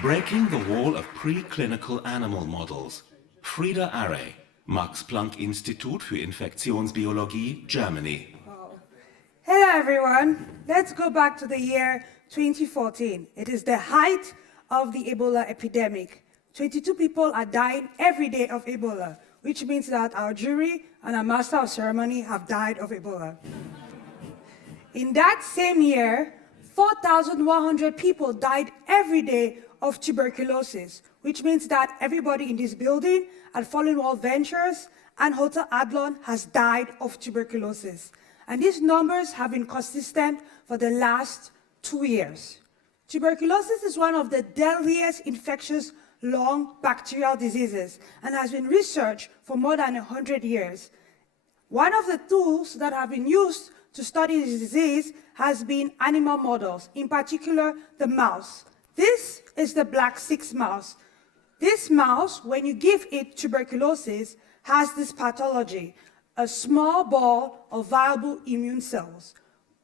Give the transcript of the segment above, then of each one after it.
Breaking the wall of preclinical animal models. Frida Arrey, Max-Planck-Institut für Infektionsbiologie, Germany. Hello everyone, let's go back to the year 2014. It is the height of the Ebola epidemic. 22 people are dying every day of Ebola, which means that our jury and our master of ceremony have died of Ebola. In that same year, 4,100 people died every day of tuberculosis, which means that everybody in this building at Fallen Wall Ventures and Hotel Adlon has died of tuberculosis. And these numbers have been consistent for the last 2 years. Tuberculosis is one of the deadliest infectious lung bacterial diseases and has been researched for more than 100 years. One of the tools that have been used to study this disease has been animal models, in particular the mouse. This is the black 6 mouse. This mouse, when you give it tuberculosis, has this pathology, a small ball of viable immune cells.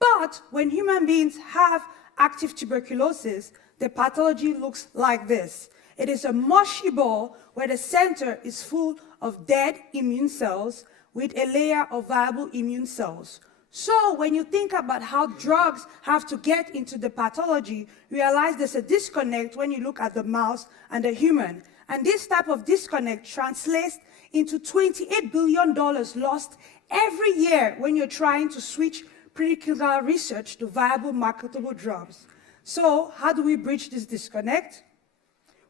But when human beings have active tuberculosis, the pathology looks like this. It is a mushy ball where the center is full of dead immune cells with a layer of viable immune cells. So when you think about how drugs have to get into the pathology, you realize there's a disconnect when you look at the mouse and the human. And this type of disconnect translates into $28 billion lost every year when you're trying to switch preclinical research to viable marketable drugs. So how do we bridge this disconnect?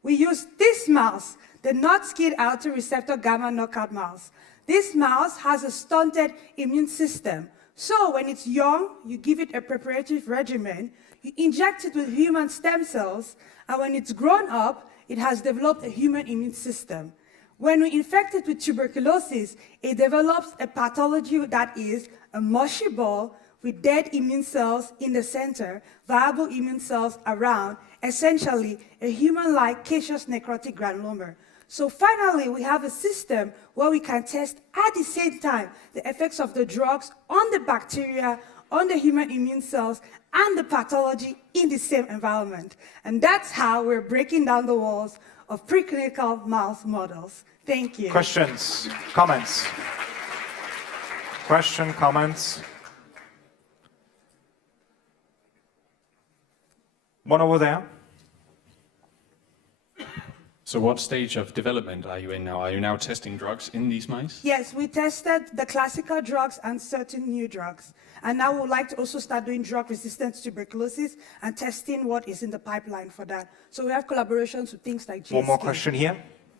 We use this mouse, the not-skid alter receptor gamma knockout mouse. This mouse has a stunted immune system. So when it's young, you give it a preparative regimen, you inject it with human stem cells, and when it's grown up, it has developed a human immune system. When we infect it with tuberculosis, it develops a pathology that is a mushy ball with dead immune cells in the center, viable immune cells around, essentially a human-like caseous necrotic granuloma. So finally, we have a system where we can test at the same time the effects of the drugs on the bacteria, on the human immune cells, and the pathology in the same environment. And that's how we're breaking down the walls of preclinical mouse models. Thank you. Questions, comments? Question, comments? One over there. So what stage of development are you in now? Are you now testing drugs in these mice? Yes, we tested the classical drugs and certain new drugs. And now we would like to also start doing drug-resistant tuberculosis and testing what is in the pipeline for that. So we have collaborations with things like GSK. One more question here.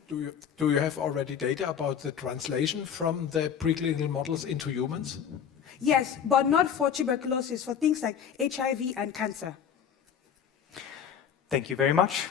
Do you have already data about the translation from the preclinical models into humans? Yes, but not for tuberculosis, for things like HIV and cancer. Thank you very much.